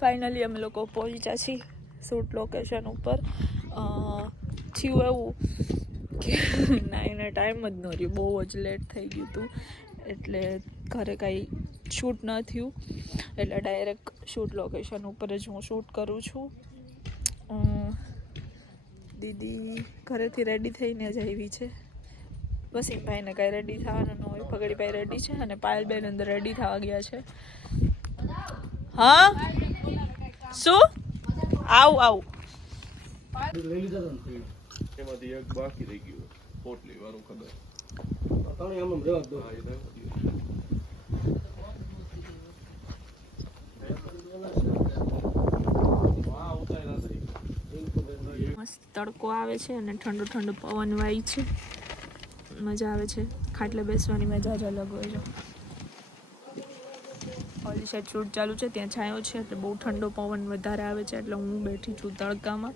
Finally અમે લોકો પહોંચ્યા છીએ શૂટ લોકેશન ઉપર. થયું એવું કે ના એને ટાઈમ જ ન રહ્યો, બહુ જ લેટ થઈ ગયું હતું એટલે ઘરે કાંઈ શૂટ ન થયું એટલે ડાયરેક્ટ શૂટ લોકેશન ઉપર જ હું શૂટ કરું છું. દીદી ઘરેથી રેડી થઈને જ આવી છે. વસીમભાઈને કાંઈ રેડી થવાનું ન હોય, પગડીભાઈ રેડી છે અને પાયલબેન અંદર રેડી થવા ગયા છે. હા શું આવું એમાંથી એક બાકી રહી ગયું પોટલી વાળું કદાચ. મસ્ત તડકો આવે છે અને ઠંડો ઠંડો પવન વાય છે, મજા આવે છે. ખાટલે બેસવાની મજા જ અલગ હોય છે. ઓલી સાઈડ શૂટ ચાલુ છે, ત્યાં છાંયો છે એટલે બહુ ઠંડો પવન વધારે આવે છે એટલે હું બેઠી છું તડકામાં.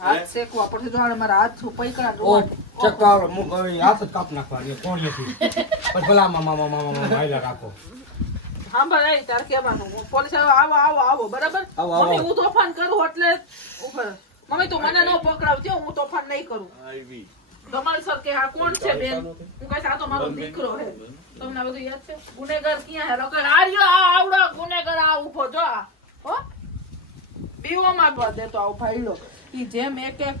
હાથ શેકવા પડશે તો મારા હાથ પૈકડા હાથ જ કાપ નાખવા કોણીએથી પછી ભલા મામા રાખો. હા ભાઈ તાર કેવાનું પોલીસ આવો બરાબર. મમ્મી હું તોફાન કરું એટલે ઉપર મમ્મી તો મને ન પકડાવજો, હું તોફાન નહીં કરું. ધમાલ સર કે આ કોણ છે બેન? હું કહીશ આ તો મારો દીકરો છે. તમને બધું યાદ છે? ગુનેગાર ક્યાં હે? રોકે આર્યો આ આવડા ગુનેગાર આ ઉભો જો આ હો બીઓમાં બા દેતો આવ ફાઈલો ઈ જેમ એક એક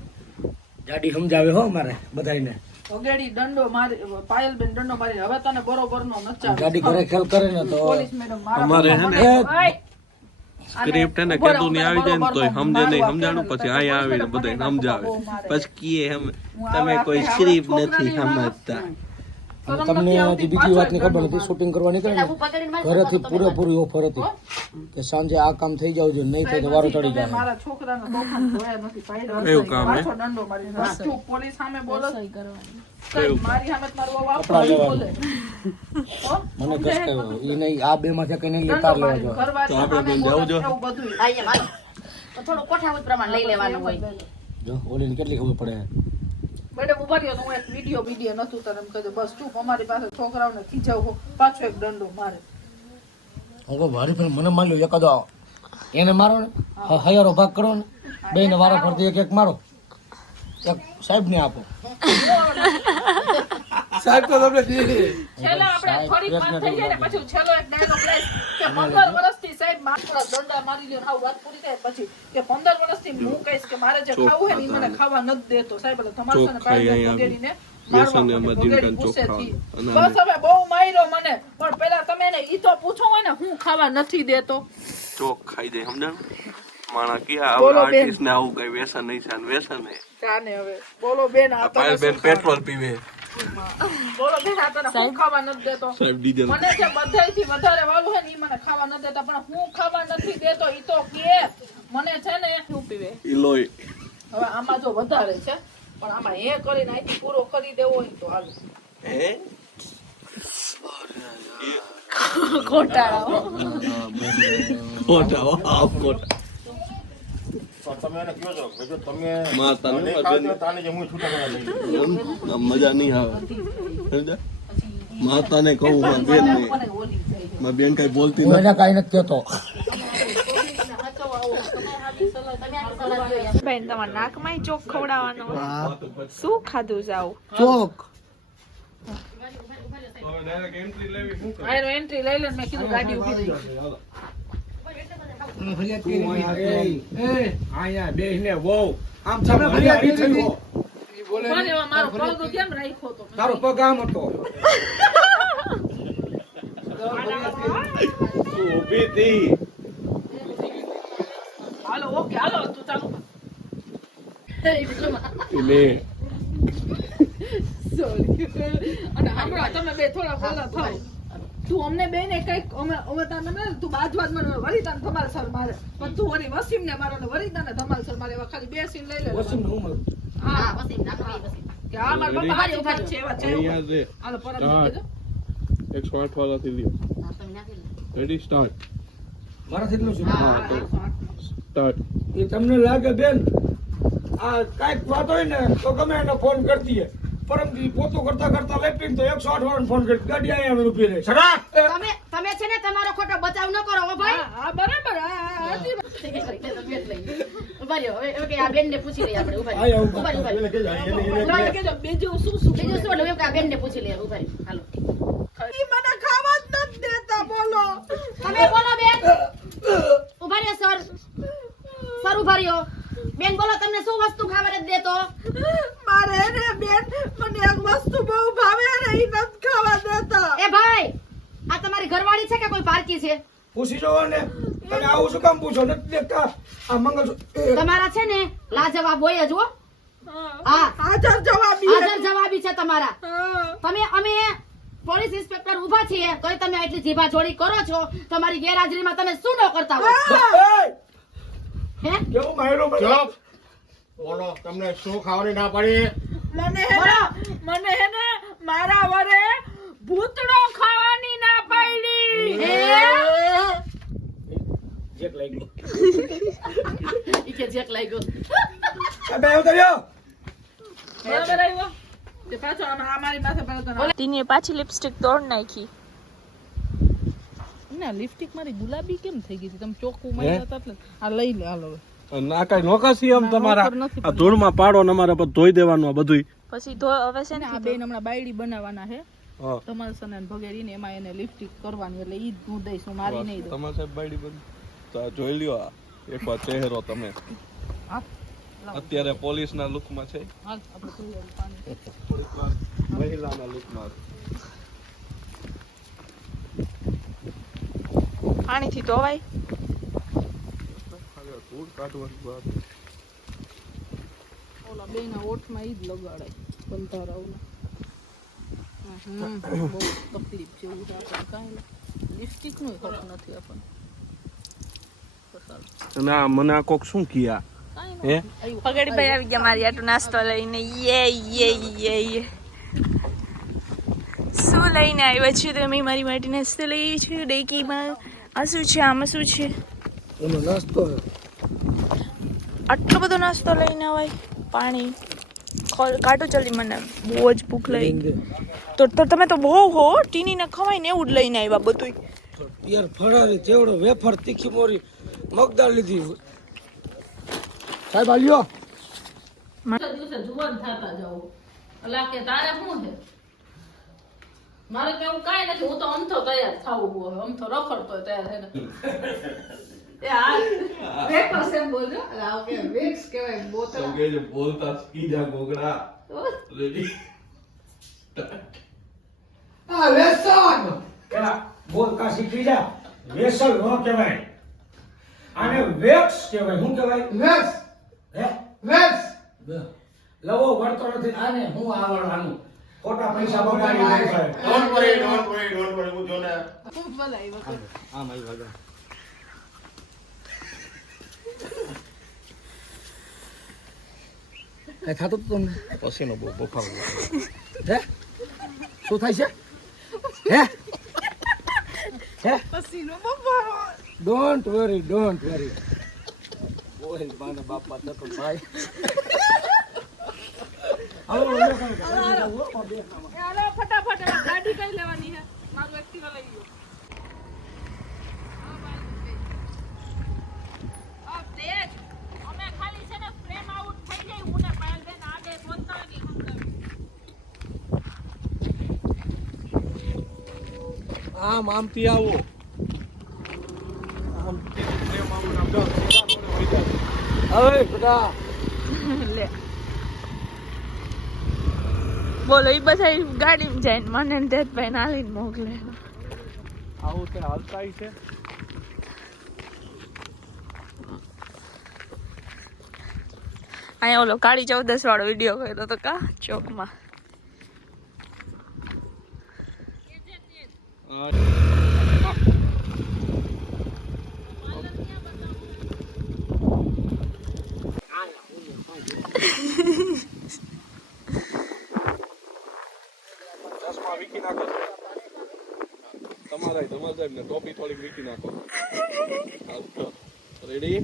જાડી સમજાવે હો મારે બધાયને. ઓગેડી દંડો મારી પાયલબેન દંડો મારી હવે તને બરોબર નો નચાવે. ગાડી ઘરે ખેલ કરે ને તો પોલીસ મેડમ અમારે હે ને ઓય સ્ક્રિપ્ટ હે ને કેદું ની આવી જાય ને તોય સમજે નહીં, સમજાણું પછી અહીંયા આવીને બધાય સમજાવે પછી કીએ તમે કોઈ સ્ક્રિપ્ટ નથી સમજતા. તમને હજી બીજી વાતની ખબર નથી. શૂટિંગ કરવા નીકળે ને ઘરેથી પૂરેપૂરી ઓફર હતી કે સાંજે આ કામ થઈ જાવ, જો નહીં થાય તો વારો ચડી જાય. મારા છોકરાનો તોફાન જોયા નથી પાડ્યો. એવું કામ હે? પાછો દંડો મારી ચૂપ પોલીસ સામે બોલો મારી સામે મારું વાપરો બોલે મને કસ કહ્યું ઈ નહીં આ બે માંથી કઈ નહીં લેતા લેવા જો. તો આપણે બેન જાવ જો થોડું કોઠાવું પ્રમાણ લઈ લેવાનું હોય. જો ઓલીને કેટલી ખબર પડે. મેડમ ઉભા રહ્યો તો હું એક વિડીયો નતું તને એમ કહી બસ ચૂપ અમારી પાસે છોકરાઓને ખીજાવ પાછો એક દંડો મારે. હવે મારી ફેર મને માલ્યો એકાદો એને મારો ને હયારો ભાગ કરો ને બે ને વારો ફરતી એક એક મારો, એક સાહેબ ને આપો. સાહેબ તો તમને છેલ્લા આપણે થોડી વાત થઈ જાય ને પછી છેલ્લો એક ડાયલોગ લઈ કે 15 વર્ષથી સાહેબ માત્ર દંડા મારી લ્યો આવ વાત પૂરી થાય પછી કે 15 વર્ષથી હું કહીશ કે મારે જે ખાવું હે ને ઈ મને ખાવા નથી દેતો સાહેબ. એટલે તમારા સામે પાડી પગેડીને મારવા બસ હવે બહુ માર્યો મને પણ પહેલા તમે એને ઈ તો પૂછો હોય ને હું ખાવા નથી દેતો. ચોક ખાઈ જાય, સમજાણું? માણા ક્યાં બોલો બેન. આર્ટિસ્ટ ને આવું કઈ વ્યસન નહીં છે, વ્યસન હે. કાને હવે બોલો બેન આ તો પાયલબેન પેટ્રોલ પીવે. બોલો બેન આ તને હું ખાવા નથી દેતો. સાહેબ ડીઝલ મને જે બધાયથી વધારે વાલું હે ને ઈ મને ખાવા નથી દેતા પણ હું ખાવા નથી દેતો ઈ તો કે મને છે ને શું પીવે ઇલોય. હવે આમાં જો વધારે છે પણ આમાં એ કરીને અહીંથી પૂરો કરી દેવો હોય તો હાલ. હે ખોટાળા હો. ખોટા આવ ખોટા મારતા નહીં આમ મજા નહીં આવે, સમજ્યા? માતા ને કહું માર બેન ને માર બેન કઈ બોલતી હું નથી. એને કાંઈ નથી કહેતો. બેન તમારા નાકમાં ચોક ખવડાવવાનો શું ખાધું જાવ ચોક આયરો એન્ટ્રી લઈ લે મેં કીધું ગાડી ઊભી રહી. અહીંયા બેસને વહુ આમ તમે ફરિયાદ કરી પણ એવા મારો પગ કેમ રાખ્યો તો તારો પગ આમ હતો. ઊભી હતી. હાલો ઓકે હાલો તું ચાલુ લે અને હમણાં તમે બે થોડા બોલા થાવ તું અમને બે ને કઈક અમે તને તું બાજવાજ મને વરી તને ધમાલ સર મારે પણ તું વરી વસીમ ને મારો ને વરી તને ધમાલ સર મારે એવા ખાલી બે સીન લઈ લે. વસીમ નું ઉમર હા વસીમ નાખવી વસીમ કે આ મારા પપ્પા હારી ઉભા છે એવા છે અહીંયા છે. હાલો પરમ નીકળી જાઓ. 108 વાળાથી લ્યો. તમે નાખી લો. Ready start. મારાથી એટલું છે. હા તો સ્ટાર્ટ. એ તમને લાગે બેન આ કાંઈક વાત હોય ને તો ગમે એને ફોન કરી દઈએ. પરમથી પોતો કરતા કરતા લેફ્ટિંગ તો 108 વાળાને ફોન કરી ગાડી અહીંયા આવે ઊભી રહે છડા તમે છે ને તમારો ખોટો બચાવ ન કરો હો ભાઈ. હા બરાબર ઉભા રહ્યો. હવે કે આ બેનને પૂછી લઈએ આપણે. ઉભા આયા રહ્યો. ઉભા. ઉભા રહ્યો. કેજો બીજું શું શું બીજું શું એટલે કે આ બેનને પૂછી લઈએ. ઉભા રહ્યો. હાલો. ઈ મને ખાવા જ નથી દેતા બોલો તમે બોલો બેન. ઉભા રહ્યો સર. સર ઉભા રહ્યો. બેન બોલો તમને શું વસ્તુ ખાવા નથી દેતો? મારે ને બેન મને એક વસ્તુ બહુ ભાવે ને ઈ નથી ખાવા દેતા એ ભાઈ આ તમારી ઘરવાળી છે કે કોઈ પારકી છે? પૂછી જોવો ને તમે આવું શું કામ પૂછો નથી દેખતા આ મંગળસૂત્ર તમારા છે ને લાજવાબ હોય જ હો. હા હાજર જવાબી હાજર જવાબી છે તમારા. તમે અમે પોલીસ ઇન્સ્પેક્ટર ઊભા છીએ તોય તમે આટલી જીભા જોડી કરો છો. તમારી ગેરહાજરીમાં તમે શું ન કરતા હોય? હે કેવું માયરો ચૂપ બોલો તમને શું ખાવાની ના પડી મને હે ને મારા વરે ભૂતડો ખાવાની ના પાડી જેક લાગી ઈ કે જેક લાગ્યો. બે ઉતર્યો બરાબર આવ્યો તે પાછો આ મારી માથે પડતો ટીનીએ પાછી લિપસ્ટિક તોડ નાખી. ના લિપસ્ટિક મારી ગુલાબી કેમ થઈ ગઈ હતી તમે ચોખ્ખું માર્યા હતા એટલે આ લઈ લે હાલો ના કઈ નોકાસી આમ તમારા આ ધૂળમાં પાડો ને અમારે પછી ધોઈ દેવાનું આ બધું. પછી હવે છે ને આ બેન હમણાં બાયડી બનાવવાના છે હા તમારે સને ભગેરીને એમાં એને લિપસ્ટિક કરવાની એટલે ઈ જ હું દઈશ હું મારી નહીં દઉં તમારે સાહેબ બાયડી બની તો આ જોઈ લ્યો આ એકવાર ચહેરો તમે હા અત્યારે પોલીસના લુકમાં છે હાલ આપણે પીવાનું પાણી થોડીક વાર મહિલાના લુકમાં પાણીથી ધોવાય. ધૂળ કાઢવાની વાત. ઓલા બેના ઓઠમાં ઈ જ લગાડાય બંધારાઓના બહુ તકલીફ છે એવું આપણને કાંઈ લિપસ્ટિકનું હક નથી આપણને ના મને આ કોક શું કિયા હે પગડીભાઈ આવી ગયા મારી આટલું નાસ્તો લઈને. યે શું લઈને આવ્યા છે તમે? મારી માટે નાસ્તો લઈ આવી છું ડેકીમાં. આ શું છે? આમાં શું છે? એનો નાસ્તો આટલો બધો નાસ્તો લઈને આવાય? પાણી કાઢો જલ્દી, મને બહુ જ ભૂખ લાગી. તો તમે તો બહુ હો ટીનીને ખવાય ને એવું જ લઈને આવ્યા બધું. યાર ફરારી ચેવડો વેફર તીખી મોરી મગદાળ લીધી સાહેબ આલ્યો દિવસે જુવાન થતા જાવ અલા કે તારે શું છે મારે તો એવું કાંઈ નથી હું તો અમથો તૈયાર થાવું હોય અમથો રખડતો તૈયાર છે ને એ આ વેક્સ એમ બોલજો અલા કે વેક્સ કહેવાય બોતલ કે જે બોલતા શીખી જા ગોગડા રેડી આ વેસન કેલા બોલતા શીખી જા વેસન નો કહેવાય આને વેક્સ કહેવાય. શું કહેવાય? વેક્સ. હે વેક્સ લવો વળતો નથી આને હું આવડવાનું ખોટા પૈસા બગાડી નાખાય. ડોન્ટ વરી હું જો ને બોલાય વખત આમ આવી વાગા કઈ થાતું તમને પસીનો બહુ બફારો હે શું થાય છે? હે હે પસીનો બફારો ડોન્ટ વરી બોલ બાને બાપા તો ભાઈ હાલો ફટાફટ ગાડી કઈ લેવાની છે મારું એક્ટિવા લઈ ગયો આમ આમથી આવો હવે બધા લે બોલો એ બધા ગાડીમાં જાય ને મને ને તેજભાઈ નાલીને મોકલે. આવું તે હાલતા છે અહીંયા ઓલો કાળી 14 વાળો વિડીયો કર્યો હતો કા ચોકમાં. ચશ્મા વીકી નાખો તમારા સાહેબ ને ટોપી થોડીક વીકી નાખો. Ready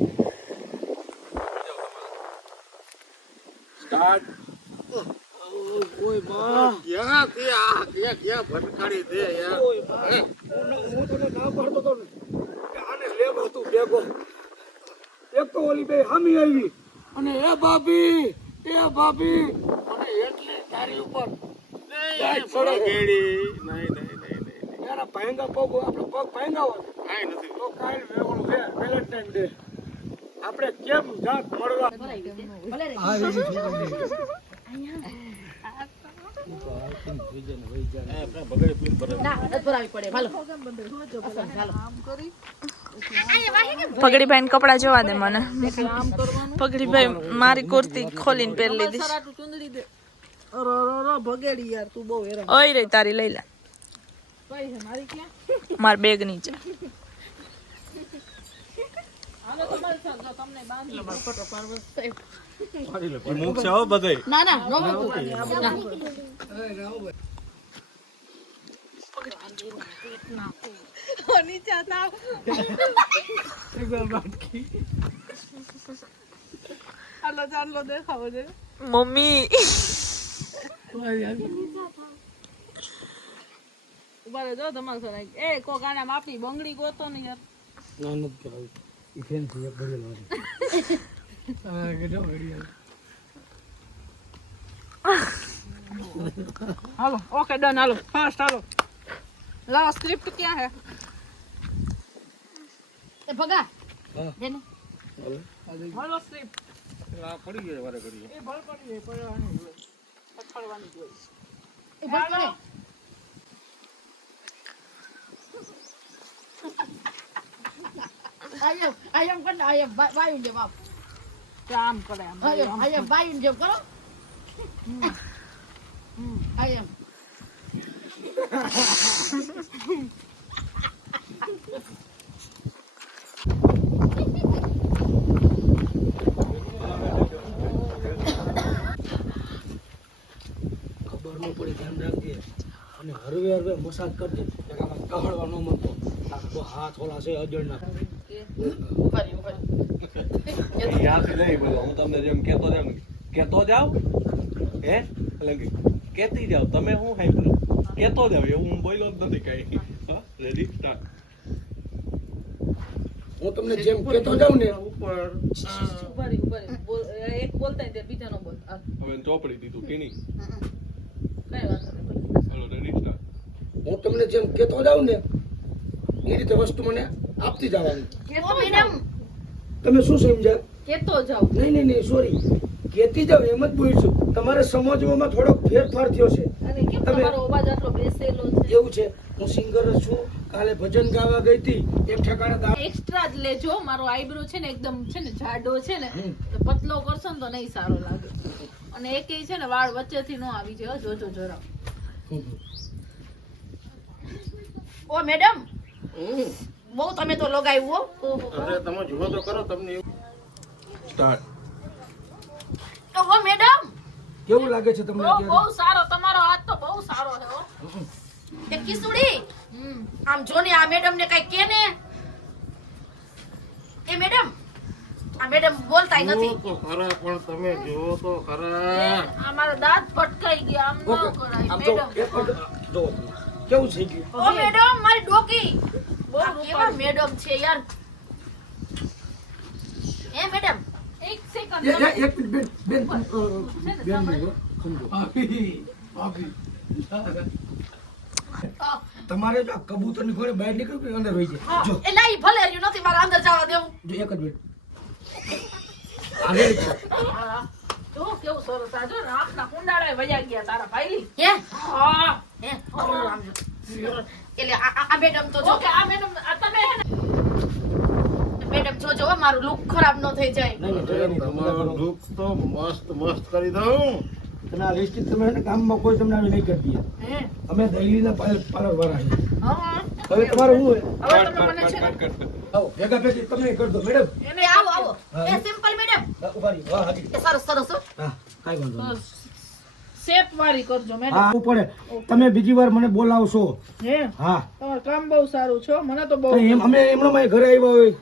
start. ક્યાંથી આ ક્યાં ભટકાડી દે યાર હું તને ના પાડતો તો ને કે આને લેવો તું ભેગો. એક તો ઓલી બે હામી આવી અને એ ભાભી અને એટલે તારી ઉપર એના ભાંગા પગ આપણે પગ ભાંગા હોય તો કાલ વેવણું છે વેલેન્ટાઇન ડે આપણે કેમ જાત મળવા ના નથી ભરાવી પડે હાલો પગડીભાઈ કપડા જોવા દે મને. પગડીભાઈ મારી કુર્તી ખોલીને પહેરી લીધી. સરાટું ચુંદડી દે. અરે ભગેડી યાર તું બહુ હેરાન. ઓય રે તારી લઈ લે. કઈ છે મારી ક્યાં? માર બેગ નીચે. હાલો તમારે સાથ જો તમને બાંધી ફોટો પાડવો ના ના નો મૂકું. નીચે થાવ. હાલો ચાલો દેખાવો દે. મમ્મી ઉભા રહેજો તમારે સરાઈ. એ કો ગાના માપી બંગડી ગોતો ને યાર. હાલો ઓકે ડન હાલો ફાસ્ટ હાલો. લાવો સ્ક્રિપ્ટ ક્યાં હે? એ ભગા જેને હાલો સ્ક્રિપ્ટ. પડી ગયો વારે કરી એ ભલ પડી જાય પડવાની હોય. પકડવાની હોય. એ ભલે પડે. I am વાયુ જેમ આપ. આમ કરે આમ. I am વાયુ જેમ કરો. I am. ખબર ન પડી ધ્યાન રાખજે અને હરવે મસાજ કરજે કહળવા ન મળતો તો હાથ ઓલા છે અજળના યાદથી નહીં બોલો હું તમને જેમ કેતો જાવ હે એટલે કે કેતી જાવ તમે હું સાંભળ્યું કેતો જાવ એવું હું બોલ્યો જ નથી કઈ. Ready start. હું તમને જેમ કહેતો જાઉં ને ઉપર ઉભારી એક બોલતા ને બીજાનો બોલ. હવે ચોપડી દીધું કે નહીં. કઈ વાત નહીં. હાલો રેડી સ્ટાર્ટ. હું તમને જેમ કહેતો જાઉં ને એ રીતે વસ્તુ મને આપતી જવાની. ઓ મેડમ તમે શું સમજ્યા? કેતો જાવ. નહીં સોરી કહેતી જાવ એમ જ બોલશું. તમારે સમજવામાં થોડોક ફેરફાર થયો છે. અને કેમ તમે- તમારો અવાજ આટલો બેસેલો છે? એવું છે હું સિંગર જ છું. કાલે ભજન ગાવા ગઈ હતી એક ઠેકાણે એક્સ્ટ્રા જ લેજો. મારો આઈબ્રો છે ને એકદમ છે ને જાડો છે ને હમ. તો પતલો કરશો ને તો નહીં સારો લાગે. અને એકેય છે ને વાળ વચ્ચેથી ન આવી જાય હો, જોજો જરા. ઓ મેડમ બહુ તમે તો લગાવ્યું હો. અરે તમે જુઓ તો કરો તમને સ્ટાર્ટ. ઓ મેડમ કેવું લાગે છે તમને બહુ અત્યારે? સારો તમારો હાથ તો બહુ સારો છે હો. એ કિસુડી આમ જો ને આ મેડમ ને કઈ કે ને. એ મેડમ આ મેડમ બોલતાય જુઓ નથી. તો ખરા પણ તમે જુઓ તો એ, ખરા આ મારા દાંત ભટકાઈ ગયા આમ ન ઓકે, કરાય આમ જો મેડમ. એક મિનિટ જો કેવું થઈ ગયું? ઓ મેડમ મારી ડોકી બહુ આ કેવા મેડમ છે યાર. એ મેડમ એક સેકન્ડ એક મિનિટ બેન બેન સમજો તમારે જો આ કબૂતરની ઘોડે બહાર નીકળ્યું કે અંદર વહી જાય જો એ લાઈ ભલે રહ્યું નથી મારે અંદર જવા દેવું. જો એક જ મિનિટ આવે છે જો કેવું સરસ આ જો ને આંખના કુંડાળાએ વયા ગયા તારા ભાઈલી. હે હા હે આમ જો. એટલે આ મેડમ તો જો ઓકે આ મેડમ આ તમે હે ને મેડમ જોજો હો, મારું લુક ખરાબ ન થઈ જાય. નહીં તમારો લુક તો મસ્ત કરી દઉં તમે આ લિસ્ટ તમે હે ને ગામમાં કોઈ તમને આવી નહીં કરતી હે અમે દહેલીના પાર્લર વાળા છીએ હા હવે તમારું શું હોય હવે તમે મને છે ને આવો ભેગા ભેગી તમે કર દો મેડમ એ આવો આવો એ સિમ્પલ મેડમ ઉભા રહી વાહ હાજી એ સરસ સરસ હો. હા કાઈ વાંધો નહીં શેપ વાળી કરજો મેડમ. હા આવું પડે તમે બીજી વાર મને બોલાવશો હે હા તમારું કામ બહુ સારું છે હો. મને તો બહુ તો એમ અમે એમનો ઘરે આવ્યા હોય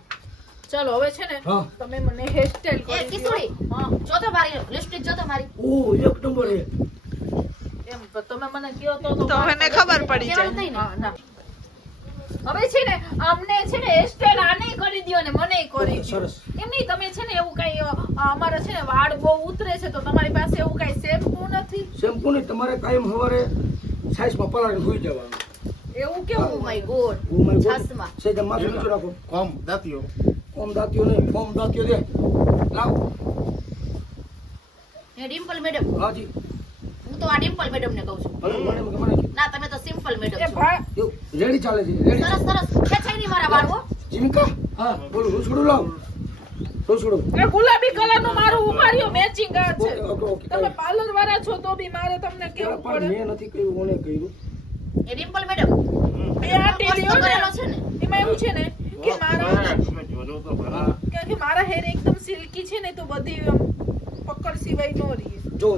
ચાલો હવે છે ને હા તમે મને હેરસ્ટાઈલ એ કરી કિસુડી હા જો તો મારી લિપસ્ટિક જો તો મારી ઓ એક નંબર એ એમ તમે મને કહો તો તો એને ખબર પડી કહેવાનું જાય. નહીં ને. હા, ના. હવે છે ને અમને છે ને હેરસ્ટાઈલ આને કરી દ્યો ને મને કરી દ્યો. સરસ એમ નહીં તમે છે ને એવું કઈ અમારે છે ને વાળ બહુ ઉતરે છે તો તમારી પાસે એવું કઈ શેમ્પૂ નથી શેમ્પુ ને તમારે કાયમ સવારે સાઈઝમાં પલાળીને સુઈ જવાનું. એવું કેવું oh my God oh my God. છાસમાં. સેજ માથું નીચું રાખો. કોમ દાંતીઓ ઓમ દાંતીઓ નહીં, ઓમ દાંતીઓ દે. લાવ. હે ડિમ્પલ મેડમ હાજી. હું તો આ ડિમ્પલ મેડમ ને કહું છું હવે મને મને ના તમે તો સિમ્પલ મેડમ એ છો ભાઈ એવું રેડી ચાલે છે. રેડી. સરસ સરસ ખેંચાઈ નહીં મારા વાળ હો. જીમિકા હા બોલો રૂસડું લાવ. રૂસડું. એ ગુલાબી કલર નું મારું ઉમાર્યો મેચિંગ છે ઓકે ઓકે ઓકે. તમે પાર્લર વાળા છો તો બી મારે તમને કેવું પણ પડે મેં નથી કર્યું, કોણે કર્યું? એ ડિમ્પલ મેડમ બે આ કોર્સ તો ટેલીઓ કરેલો ને છે ને એમાં એવું છે ને કે મારા તમે જોજો તો ખરા. કે મારા હેર એકદમ સિલ્કી છે ને તો બધી આમ પકડ સિવાય નો રહી જો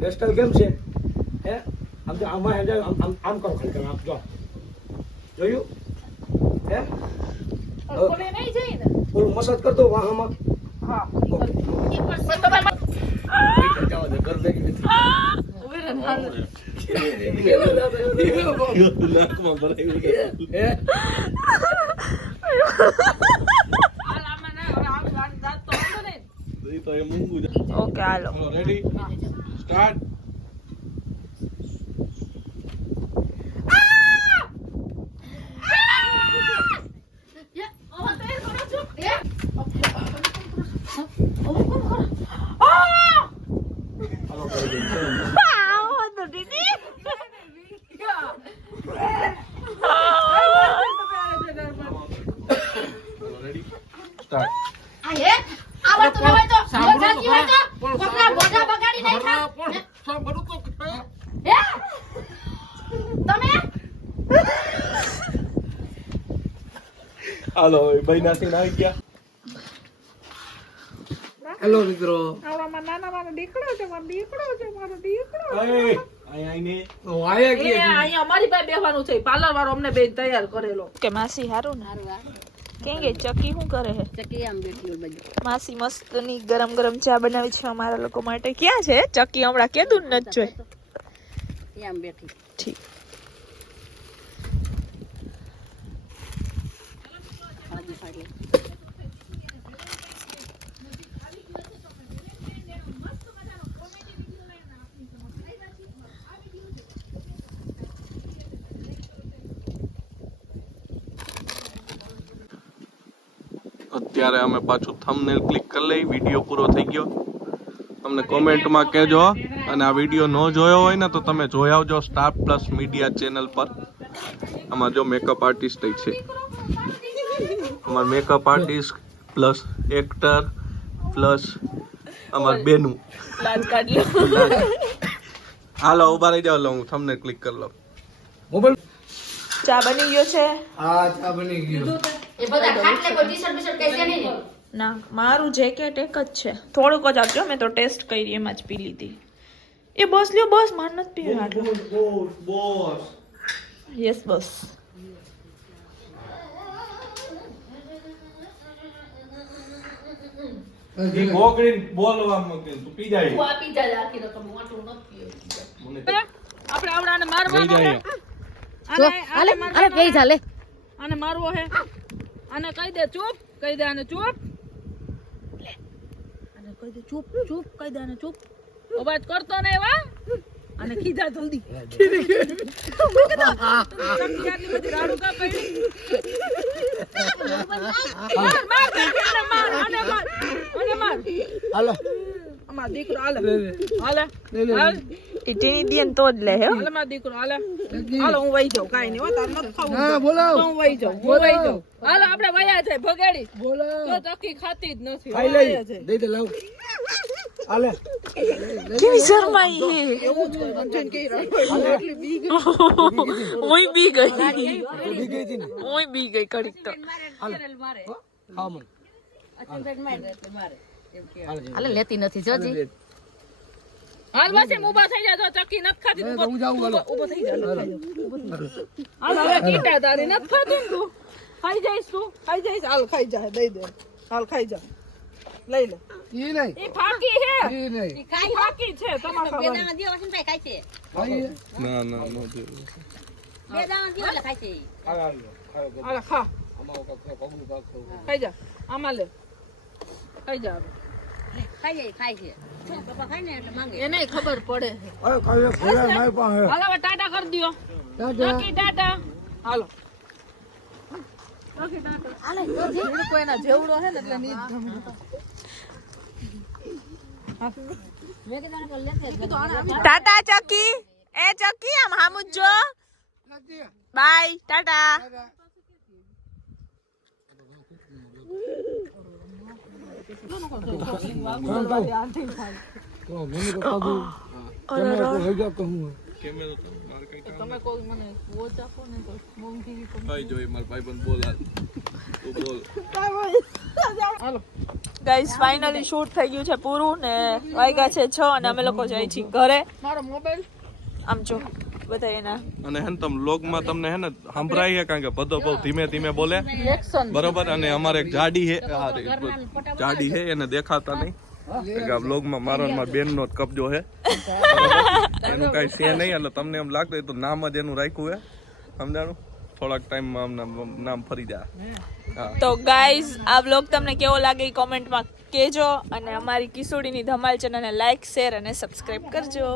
હેરસ્ટાઈલ કેમ છે હે આમ જો આમાં હેર આમ આમ આમ કરો ખાલી તમે આમ જો જોયું હે બોલે નહીં જાય ને ઓલું મસાજ કર દો વાહમાં હા એ પણ સિમ્પલ જાવા દે કર દે કે નાકમાં ભરાયું છે. હે હાલ આમાં ના હવે આમ દાંત તો હતો ને એ તો એ મૂંગું છે. ઓકે હાલો. Ready start. Ready start. આ હે આવડતું ન હોય તો મોઢાથી હોય તો કોકના મોઢા બગાડી નાખ્યા હે? તમે હાલો એ બૈનાથી આવી ગયા. હેલો મિત્રો આવડામાં નાના મારો દીકરો છે મારો દીકરો અહીં આઈને આયા એ અહીંયા અમારી પાસે બેહવાનું છે પાર્લર વાળો અમને બે તૈયાર કરેલો કે માસી હારું ને કેમ કે ચકી શું કરે હે માસી મસ્તની ગરમ ગરમ ચા બનાવી છે અમારા લોકો માટે. ક્યાં છે ચકી? હમણાં કીધું જ નથી જોઈ. ઠીક. અત્યારે અમે પાછું થંબનેલ ક્લિક કરી લઈ. વિડીયો પૂરો થઈ ગયો. તમને કોમેન્ટમાં કહેજો અને આ વિડીયો ન જોયો હોય ને તો તમે જોઈ આવજો સ્ટાર પ્લસ મીડિયા ચેનલ પર. આમાં જો મેકઅપ આર્ટિસ્ટ છે, અમાર makeup artist plus actor plus અમાર બેનું. લાજ કાઢ લો. હાલો ઉભા રહી જાવ, હું થંબનેલ ક્લિક કરી લઉં. મોબાઈલ ચા બની ગયો છે? આ ચા બની ગયો. એ બધા ખાટલે કોઈ ટી-શર્ટ બીશર્ટ કઈ છે નહીં ને ના, મારું જેકેટ એક જ છે. થોડુંક જ આપજો, મેં તો ટેસ્ટ કરી એમાં જ પી લીધી. એ બસ લ્યો, બસ માર નથી પીવું આટલું. બોસ યસ બસ. ગોગડીને બોલવા મૂકે તું પી જાય. તું આપી જા રાખી દો તો મોટું નથી આપણે આવડાને મારવાનો જઈ હે જાય. આને અરે કઈ જા લે આને મારવો હે આને કહી દે ચૂપ કહી દે આને ચૂપ આને કહી દે ચૂપ ચૂપ કહી દે આને ચૂપ અવાજ કરતો નહીં વા આને ખીજા જલ્દી આટલી બધી રાડું કા પડી માર માર આને માર આને માર હાલો અમાર દીકરો હાલે હાલે હાલ એ ટીની દીન તો જ લે હે. હાલે માર દીકરો હાલે હાલો હું વહી જાઉં કાઈ નહીં હો તાર નથી ખાવું હા બોલાવ હું વહી જાઉં હાલો આપણે વયા જાય ભગાડી તો ચક્કી ખાતી જ નથી ખાઈ વયા લઈ જાય. દે દે લાવ હાલે કેવી શરમાઈ હે. એવું જ કોઈ રંજન કહી રહ્યો એટલી બી ગઈ ઓય બી ગઈ. દી ગઈ હતી ને ઓય બી ગઈ કડીક તો. હા મન હાલે લેતી નથી જોજી હાલ વાસી ઊભા થઈ જા જો ચક્કી નથી ખાતી તું હું જાઉં હાલો ઊભો થઈ જા હાલ હવે કીટા તારી નથી ખાતી ને તું ખાઈ જઈશ હાલ ખાઈ જા દઈ દે હાલ ખાઈ જા લઈ લે ઈ ફાકી હે ઈ ફાકી છે તમારે ખબર ના ના નો દે હાલે ખા ખાઈ જા આમાં લે ખાઈ જા એને ખબર પડે અરે કાલે ફોન મારી પાસે હાલો હવે ટાટા કરી દ્યો નકી ટાટા હાલો નકી ટાટા કોઈના જેવડો હે ને એટલે ની ટાટા ચકી એ ચકી આમ હામું જો બાય ટાટા કેમેરો તો મારે કઈ કામ તમે કોઈ મને વોચ આપો ને તો મોંઘી ભાઈ જોઈ મારા ભાઈબંધ બોલ હાલ તું બોલ હાલો ગાઈસ ફાઇનલી શૂટ થઈ ગયું છે પૂરું ને વાગ્યા છે 6 અને અમે લોકો જઈ છીએ ઘરે મારો મોબાઈલ આમ જો બધા એના અને હે ને તમ લોગમાં તમને હે ને સંભળાય કારણ કે બધો બહુ ધીમે ધીમે બોલે એક્શન બરોબર અને અમારે એક જાડી હે જાડી હે એને દેખાતા નહીં વ્લોગમાં મારો મારા બેનનો જ કબજો હે એનું કઈ છે નહીં એટલે તમને એમ લાગતું તો નામ જ એનું રાખ્યું હે સમજાણું થોડાક ટાઈમમાં નામ ફરી જાય તો ગાઈઝ આ વ્લોગ તમને કેવો લાગે એ કોમેન્ટમાં કહેજો અને અમારી કિશોરીની ધમાલ ચેનલને લાઈક શેર અને સબસ્ક્રાઇબ કરજો